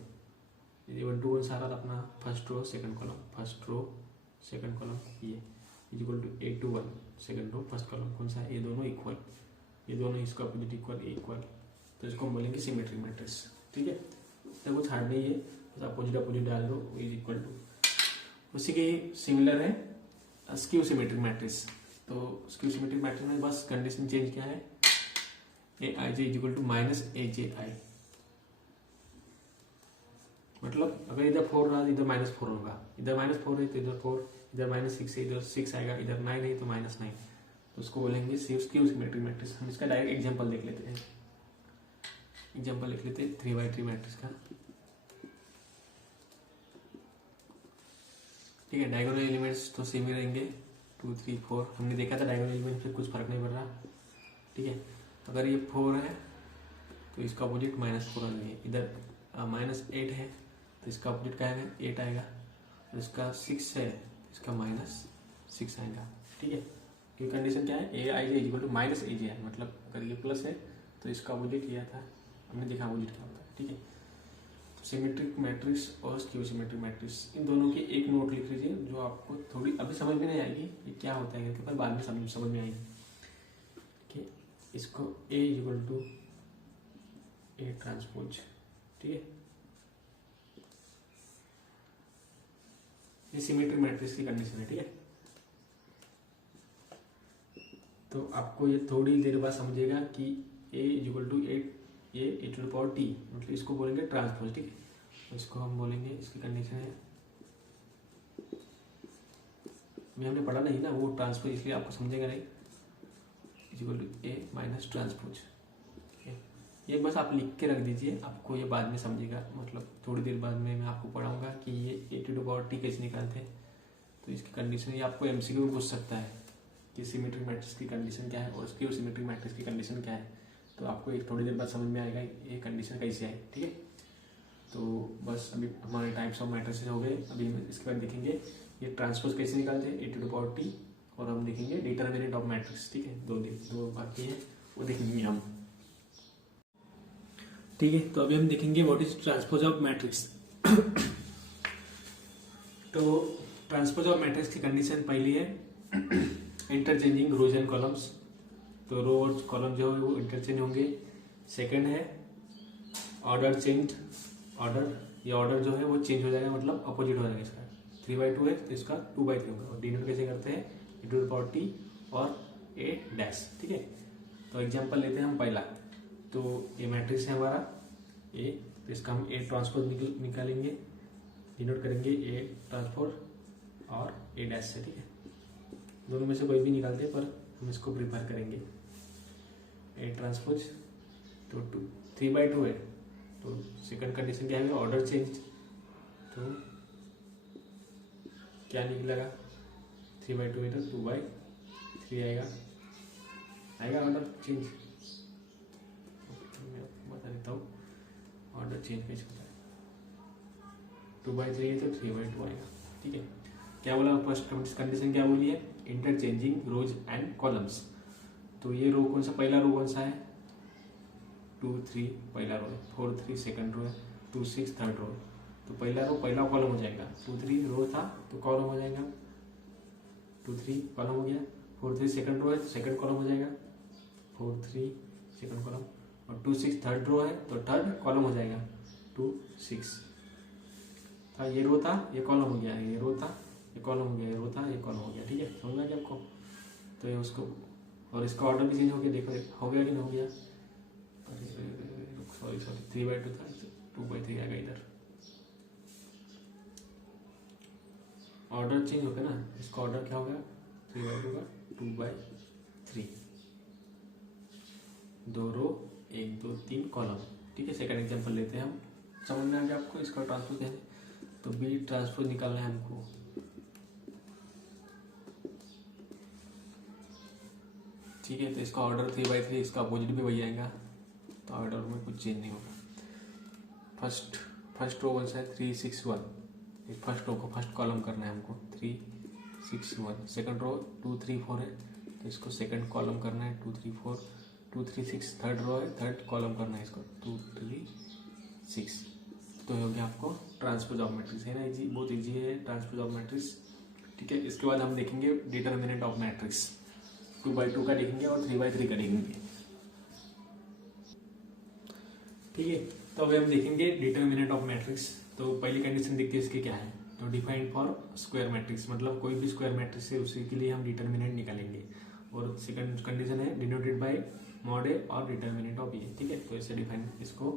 A12 कौन सा रहा था अपना, first row second column, first row second column, ये equal to A21 second row first column, कौन सा है, ये दोनों इक्वल, ये दोनों इसका अपोजिट इक्वल, तो इसको हम बोलेंगे सिमेट्रिक मैट्रिक्स। ठीक है, इसमें कुछ हार्ड नहीं है, बस अपोजिट डाल दो, इज इक्वल टू। उसी के सिमिलर है स्क्यू सिमेट्रिक मैट्रिक्स। तो स्क्यू सिमेट्रिक मैट्रिक्स में बस कंडीशन चेंज क्या है, Aij equal to minus Aj। मतलब अगर इधर 4 रहा इधर -4 होगा, इधर -4 है तो इधर 4, इधर -6 है इधर 6 आएगा, इधर 9 है तो -9, तो उसको बोलेंगे स्क्यू सिमेट्रिक मैट्रिक्स। हम इसका डायरेक्ट एग्जांपल देख लेते हैं। एग्जांपल लिख लेते हैं 3x3 मैट्रिक्स का। ठीक है, डायगोनल एलिमेंट्स तो सेम ही रहेंगे, 2 3 4। हमने देखा था डायगोनल एलिमेंट से कुछ फर्क नहीं पड़ रहा। ठीक है, अगर ये 4 है तो इसका अपोजिट -4 है, इधर -8 है तो इसका अपोजिट क्या आएगा, 8 आएगा। और इसका 6 है तो इसका -6 आएगा। ठीक है, ये कंडीशन क्या है, Aij equal to minus Aj है, मतलब अगर ये प्लस है तो इसका अपोजिट ये था, हमने देखा अपोजिट क्या होता है। ठीक है, सिमेट्रिक मैट्रिक्स और स्क्यू सिमेट्रिक मैट्रिक्स, इन दोनों की एक नोट लिख लीजिए, जो आपको थोड़ी अभी समझ में नहीं आएगी ये क्या होता है, पर बाद में समझ में आएगी। ठीक है, इसको A equal to A transpose. ठीक है, ये सिमेट्रिक मैट्रिक्स की कंडीशन है। ठीक है, तो आपको ये थोड़ी देर बाद समझेगा कि A equal to A to the power T, मतलब इसको बोलेंगे ट्रांसपोज। ठीक है, इसको हम बोलेंगे, इसकी कंडीशन है, अभी हमने पढ़ा नहीं ना वो ट्रांसपोज, इसलिए आपको समझेगा नहीं। Equal to A minus transpose. ठीक है, ये बस आप लिख के रख दीजिए, आपको ये बाद में समझेगा, मतलब थोड़ी देर बाद में मैं आपको पढ़ाऊंगा कि ये A to the power T कैसे निकालते हैं। तो इसकी कंडीशन ये आपको MCQ में पूछ सकता है कि सिमेट्रिक मैट्रिक्स की कंडीशन क्या है और स्क्यू सिमेट्रिक मैट्रिक्स की कंडीशन क्या है। तो आपको एक थोड़ी देर बाद समझ में आएगा ये कंडीशन कैसे है। ठीक है, तो बस अभी हमारे टाइप्स ऑफ मैट्रिसेस हो गए। अभी हम इसके बाद देखेंगे ये ट्रांसपोज कैसे निकालते हैं, A to the power T, और हम देखेंगे डिटरमिनेंट ऑफ मैट्रिक्स। ठीक है, दो बाकी है वो देखेंगे हम। ठीक है, तो अभी हम देखेंगे what is transpose of matrix. तो ट्रांसपोज ऑफ मैट्रिक्स की कंडीशन पहली है इंटरचेंजिंग रोज एंड कॉलम्स, तो रो और कॉलम जो है वो इंटरचेंज होंगे। सेकंड है ऑर्डर चेंज, ये ऑर्डर जो है वो चेंज हो जाएगा, मतलब अपोजिट हो जाएगा। इसका 3/2 है तो इसका 2/3 होगा। और डिनोट कैसे करते हैं, A to the power T और A डैश। ठीक है, तो एग्जांपल लेते हैं हम पहला। तो ये मैट्रिक्स है हमारा A, तो इसका हम A ट्रांसपोज निकालेंगे, डिनोट करेंगे A ट्रांसपोज और A डैश से। ठीक है, दोनों में से कोई भी निकालते हैं, पर हम इसको प्रिफर करेंगे A ट्रांसपोज। तो 3/2 है, तो सेकंड कंडीशन क्या है, ऑर्डर चेंज। तो क्या निकलेगा, 3/2 है तो 2/3 आएगा ऑर्डर चेंज। मैं आपको बता देता हूँ ऑर्डर चेंज कैसे होता है। 2/3 है तो 3/2 आएगा। ठीक है, क्या बोला फर्स्ट कंडीशन, क्या बोली है, इंटरचेंजिंग रोज एंड कॉलम्स। तो ये रो कौन सा, पहला रो कौन सा है, 2 3 पहला रो है, 4 3 सेकंड रो है, 2 6 थर्ड रो है। तो पहला रो पहला कॉलम हो जाएगा, 2 3 रो था तो कॉलम हो जाएगा, 2 3 कॉलम हो गया। 4 3 सेकंड रो है तो सेकंड कॉलम हो जाएगा, 4 3 सेकंड कॉलम। और 2 6 थर्ड रो है तो थर्ड कॉलम हो जाएगा, 2 6 था, ये रो था ये कॉलम हो गया, ये रो था ये कॉलम हो गया, ये रो था, ये कॉलम हो गया। ठीक है, समझ में आ गया आपको? तो ये उसको, और इसका ऑर्डर भी चेंज हो गया, देखो हो गया कि नहीं हो गया? सॉरी 3/2 था, 2/3 आ गया इधर। ऑर्डर चेंज हो गया ना, इसका ऑर्डर क्या हो गया? 3/2 का 2/3, 2 रो 1 2 3 कॉलम। ठीक है, सेकंड एग्जांपल लेते हैं हम। समझ में आ गया आपको? इसका ट्रांसपोज है, तो बी ट्रांसपोज निकालना है हमको। ठीक है, तो इसका ऑर्डर 3/3, इसका अपोजिट भी वही आएगा, तो ऑर्डर में कुछ चेंज नहीं होगा। फर्स्ट रो कौन सा है? 3 6 1, फर्स्ट रो को फर्स्ट कॉलम करना है हमको, 3 6 1। सेकंड रो 2 3 4 है, तो इसको सेकंड कॉलम करना है, 2 3 4 2 3 6। थर्ड रो है, थर्ड कॉलम करना है इसको, 2 3 6। तो हो गया आपको ट्रांसपोज ऑफ मैट्रिक्स, है ना? इजी, बहुत इजी है ट्रांसपोज ऑफ मैट्रिक्स। ठीक है, इसके बाद हम देखेंगे डिटर्मिनेंट ऑफ मैट्रिक्स। 2/2 का देखेंगे और 3/3 का देखेंगे। ठीक है, तो अभी हम देखेंगे डिटर्मिनेंट ऑफ मैट्रिक्स। तो पहली कंडीशन देखते हैं इसकी क्या है। तो डिफाइंड फॉर स्क्वायर मैट्रिक्स, मतलब कोई भी स्क्वायर मैट्रिक्स है उसी के लिए हम डिटर्मिनेंट निकालेंगे। और सेकंड कंडीशन है डिनोटेड बाय मॉड ए और डिटर्मिनेंट ऑफ ए। ठीक है, तो ऐसे डिफाइन इसको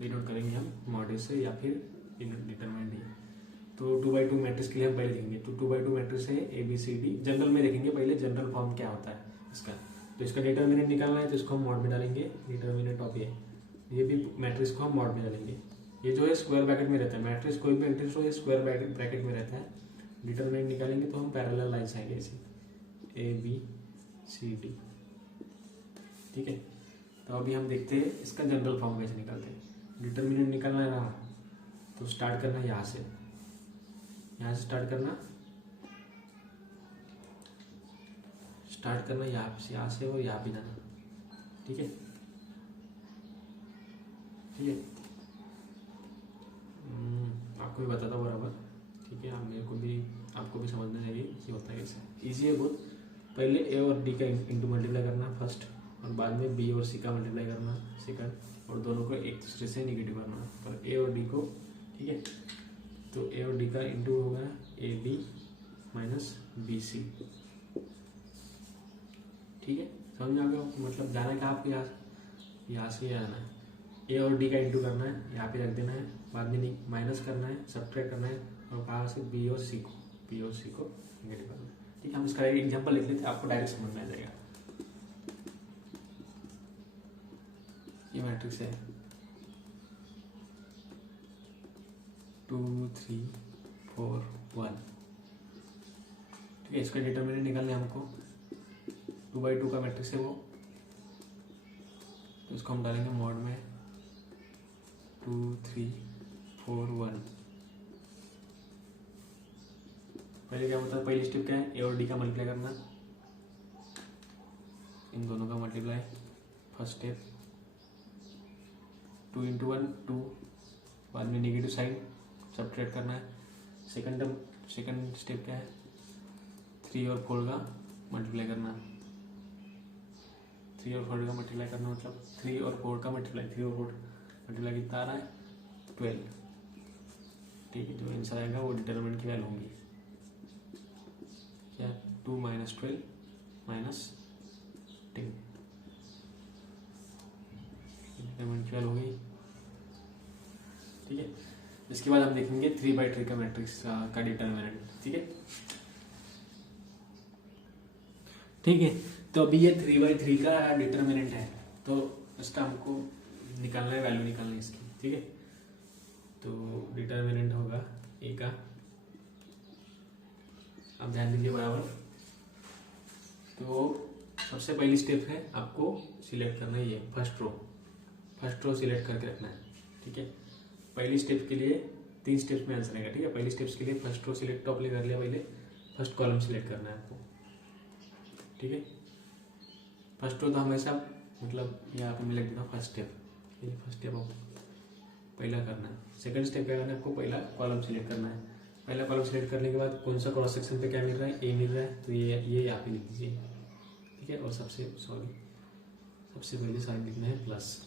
डिनोट करेंगे हम मॉड ए से या फिर डिटर्मिनेंट ए। तो 2/2 मैट्रिक्स के लिए हम पहले देखेंगे। तो 2/2 मैट्रिक्स है ABCD। जनरल में देखेंगे पहले, जनरल फॉर्म क्या होता है इसका। तो इसका डिटर्मिनेंट निकालना है, तो इसको हम मॉड में डालेंगे, डिटर्मिनेंट ऑफ ए। ये भी मैट्रिक्स को हम मॉड में डालेंगे। ये जो है स्क्वायर ब्रैकेट में रहता है, मैट्रिक्स कोई भी मैट्रिक्स हो, ये स्क्वायर ब्रैकेट में रहता है। डिटरमिनेंट निकालेंगे तो हम पैरेलल लाइंस आएंगे ऐसे, ABCD। ठीक है, तो अभी हम देखते हैं इसका जनरल फॉर्म कैसे निकालते हैं। डिटरमिनेंट निकालना है ना, तो स्टार्ट करना है यहाँ से स्टार्ट करना यहाँ से और यहाँ भी जाना। ठीक है, ठीक है, आपको भी बताता हूँ बराबर। ठीक है, मेरे को भी, आपको भी समझना चाहिए कि होता है कैसे। ईजी है बहुत। पहले ए और डी का इंटू मल्टीप्लाई करना फर्स्ट, और बाद में बी और सी का मल्टीप्लाई करना सेकंड, और दोनों को एक दूसरे से निगेटिव करना पर ए और डी को। ठीक है, तो ए और डी का इंटू होगा AB माइनस BC। ठीक है, समझ में आ गया? मतलब जाना क्या आपको, यहाँ से जाना है। ए और डी का इंटू करना है, यहाँ पे रख देना है, बाद में माइनस करना है, सब्ट्रैक्ट करना है, और कहाँ से B और C को निगेटिव करना है। ठीक है, हम इसका एक एग्जांपल लिख लेते हैं, आपको डायरेक्ट समझ में आ जाएगा। ये मैट्रिक्स है 2 3 4 1। ठीक है, इसका डिटरमिनेंट निकालना है हमको। 2/2 का मैट्रिक्स है वो, तो इसको हम डालेंगे मॉड में 2 3 4 1। पहले क्या होता है, पहली स्टेप क्या है, ए और डी का मल्टीप्लाई करना, इन दोनों का मल्टीप्लाई। फर्स्ट स्टेप 2 × 1 2, बाद में नेगेटिव साइन सब्ट्रैक्ट करना है। सेकंड स्टेप क्या है, 3 और 4 का मल्टीप्लाई करना। 3 और 4 का मल्टीप्लाई करना मतलब 3 और 4 का मल्टीप्लाई, 3 और 4 मल्टीप्लाई कितना आ रहा है, 12। ठीक है, जो आंसर आएगा वो डिटरमिनेंट की वैल्यू होगी क्या, 2 - 12 - 10। डिटरमिनेंट की वैल्यू होगी। ठीक है, इसके बाद हम देखेंगे 3/3 का मैट्रिक्स का डिटरमिनेंट। ठीक है, ठीक है, तो अभी ये 3/3 का डिटरमिनेंट है, तो इसका हमको निकालना है, वैल्यू निकालनी है इसकी। ठीक है, तो डिटरमिनेंट होगा ए का, अब ध्यान दीजिए बराबर। तो सबसे पहली स्टेप है आपको सिलेक्ट करना है, ये फर्स्ट रो सिलेक्ट करके रखना है। ठीक है, पहली स्टेप के लिए 3 स्टेप्स में आंसर आएगा। ठीक है, पहली स्टेप्स के लिए फर्स्ट रो सिलेक्ट टॉप ले कर लिया, पहले फर्स्ट कॉलम सिलेक्ट करना है आपको। ठीक है, फर्स्ट रो तो हमेशा, मतलब यहाँ पे मैं लिख देता हूँ फर्स्ट स्टेप, ये फर्स्ट स्टेप आपको पहला करना है। सेकंड स्टेप क्या करना है, आपको पहला कॉलम सिलेक्ट करना है। पहला कॉलम सिलेक्ट करने के बाद कौन सा क्रॉस सेक्शन पे क्या मिल रहा है, ए मिल रहा है, तो ये यहाँ पे लिख दीजिए। ठीक है, और सबसे पहले साइन लिखना है प्लस।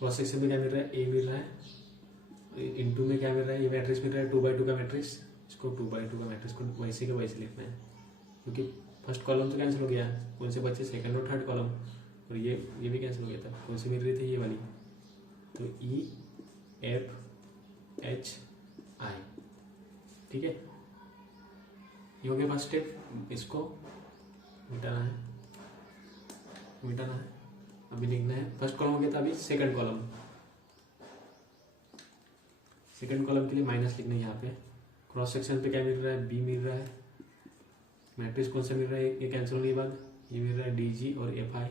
क्रॉस सेक्शन में क्या मिल रहा है, ए मिल रहा है, इनटू में क्या मिल रहा है, ये मैट्रिक्स मिल रहा है 2x2 का मैट्रिक्स, इसको 2x2 का मैट्रिक्स को वैसे के वैसे लिखना है, क्योंकि फर्स्ट कॉलम तो कैंसिल हो गया, कौन से बचे, सेकंड और थर्ड कॉलम, और ये भी कैंसिल हो गया था, कौन सी मिल रही थी, ये वाली, तो ई एफ एच आई, ठीक है। ये हो गया फर्स्ट स्टेप, इसको मिटाना है, अभी लिखना है, फर्स्ट कॉलम हो गया था, अभी सेकंड कॉलम के लिए माइनस लिखना है यहाँ पे। क्रॉस सेक्शन पे क्या मिल रहा है, बी मिल रहा है, मैट्रिक्स कौन सा मिल रहा है, ये कैंसिल होने के बाद ये मिल रहा है डी जी और एफ आई,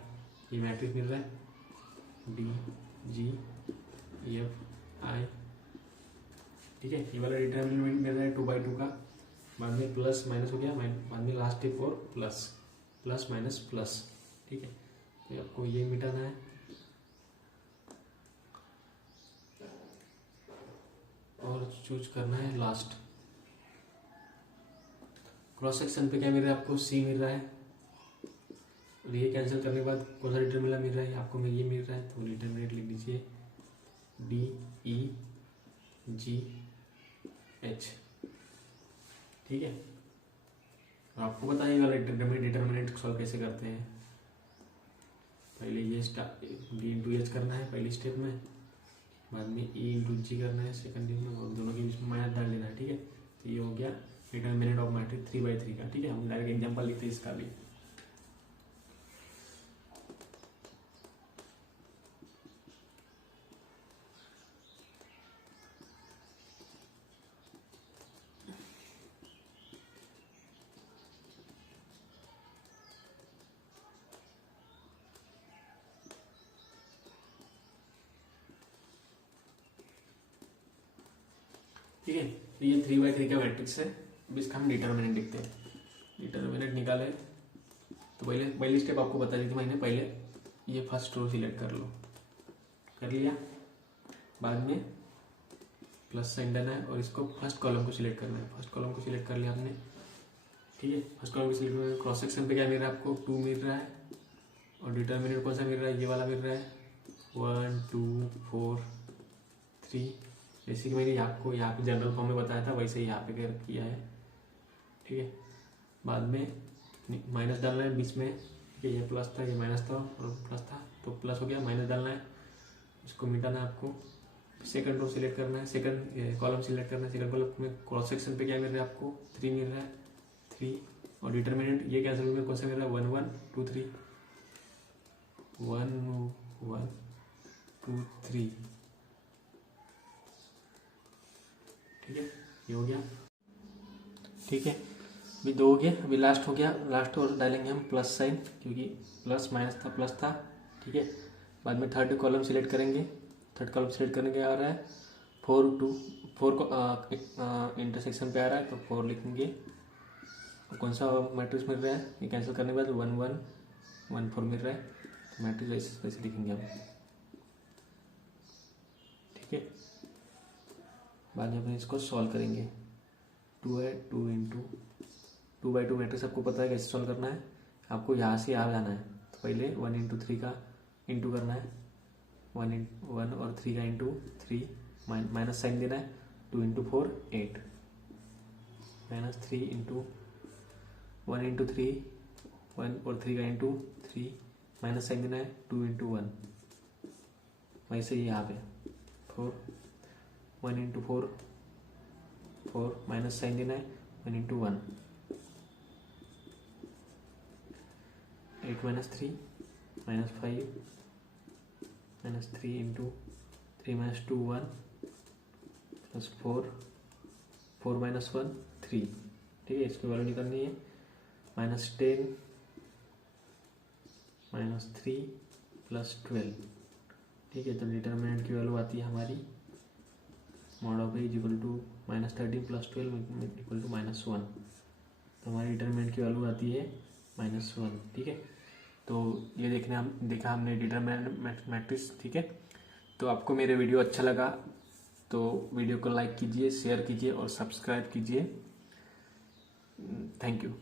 ये मैट्रिक्स मिल रहा है डी जी एफ आई, ठीक है। ये वाला डिटरमिनेंट मिल रहा है 2x2 का, बाद में प्लस माइनस हो गया, बाद में लास्ट स्टेप और प्लस माइनस प्लस, ठीक है। तो आपको ये मिटाना है, और चूज करना है लास्ट। क्रॉस सेक्शन पे क्या मिल रहा है आपको, सी मिल रहा है, और ये कैंसिल करने के बाद कौन सा डिटरमिनेंट मिल रहा है आपको, में ये मिल रहा है, तो डिटरमिनेंट लिख दीजिए डी ई जी एच, ठीक है। आपको बताइए वाला डिटरमिनेंट सॉल्व कैसे करते हैं। पहले ये डी इंटू एच करना है पहली स्टेप में, बाद में ई इंटू जी करना है सेकंड स्टेप में, और दोनों के बीच में माइनस डाल लेना है, ठीक है। तो ये हो गया डिटरमिनेंट ऑफ मैट्रिक्स 3/3 का, ठीक है। हम डायरेक्ट एग्जांपल लिखते हैं इसका भी। ठीक है, तो ये 3/3 का मैट्रिक्स है। अब इसका हम डिटरमिनेंट लिखते हैं। डिटरमिनेंट निकाले तो पहली स्टेप आपको बता दी थी मैंने, पहले ये फर्स्ट रो सिलेक्ट कर लो, कर लिया, बाद में प्लस साइन देना है और इसको फर्स्ट कॉलम को सिलेक्ट करना है। फर्स्ट कॉलम को सिलेक्ट कर लिया आपने, ठीक है। फर्स्ट कॉलम को सिलेक्ट करना है, क्रॉस सेक्शन पे क्या मिल रहा है आपको, 2 मिल रहा है, और डिटरमिनेंट कौन सा मिल रहा है, ये वाला मिल रहा है 1 2 4 3। जैसे कि मैंने आपको यहाँ पे जनरल फॉर्म में बताया था वैसे ही यहाँ पे किया है, ठीक है। बाद में माइनस डालना है बीच में, ठीक है। ये प्लस था, ये माइनस था और प्लस था, तो प्लस हो गया, माइनस डालना है, इसको मिटाना है आपको। सेकंड रो सिलेक्ट करना है, सेकंड कॉलम सिलेक्ट करना है। सेकंड कॉलम में क्रॉस सेक्शन पे क्या मिल रहा है आपको, 3 मिल रहा है, 3, और डिटरमिनेंट ये कैंसिल हो गया, कौन सा मिल रहा है 1 1 2 3, 1 1 2 3, ठीक है। ये हो गया, ठीक है। अभी 2 हो गया, अभी लास्ट हो गया, लास्ट और डालेंगे हम प्लस साइन, क्योंकि प्लस माइनस था प्लस था, ठीक है। बाद में थर्ड कॉलम सिलेक्ट करेंगे। थर्ड कॉलम सिलेक्ट करने के आ रहा है 4 2 4 को इंटरसेक्शन पे आ रहा है, तो 4 लिखेंगे। कौन सा मैट्रिक्स मिल रहा है, ये कैंसिल करने के बाद 1 1 1 4 मिल रहा है, तो मैट्रिक्स वैसे लिखेंगे हम, ठीक है। बाद में इसको सॉल्व करेंगे। 2 है, 2 इंटू 2/2 मैट्रिक्स आपको पता है कैसे सॉल्व करना है, आपको यहाँ से यहाँ जाना है। तो पहले 1 इंटू 3 का इंटू करना है, 1 और 3 का इंटू 3, माइनस साइन देना है, 2 इंटू 4 8, माइनस 3 इंटू 1 इंटू 3, 1 और 3 का इंटू 3, माइनस साइन देना है, 2 इंटू 1, वैसे ही यहाँ पे 4, 1 इंटू 4 4, माइनस साइन देना है, 1 into 1, 8 minus 3 minus 5, minus 3 into 3 minus 2 1 plus 4 4 minus 1 3, ठीक है। इसकी वैल्यू निकालनी है, माइनस 10 माइनस 3 प्लस 12, ठीक है। तो डिटरमिनेंट की वैल्यू आती है हमारी mod of is equal to -13 plus 12 equal to -1, तो हमारी डिटरमिनेंट की वैल्यू आती है -1, ठीक है। तो ये देखा हमने डिटरमिनेंट मैट्रिक्स, ठीक है। तो आपको मेरे वीडियो अच्छा लगा तो वीडियो को लाइक कीजिए, शेयर कीजिए और सब्सक्राइब कीजिए। Thank you.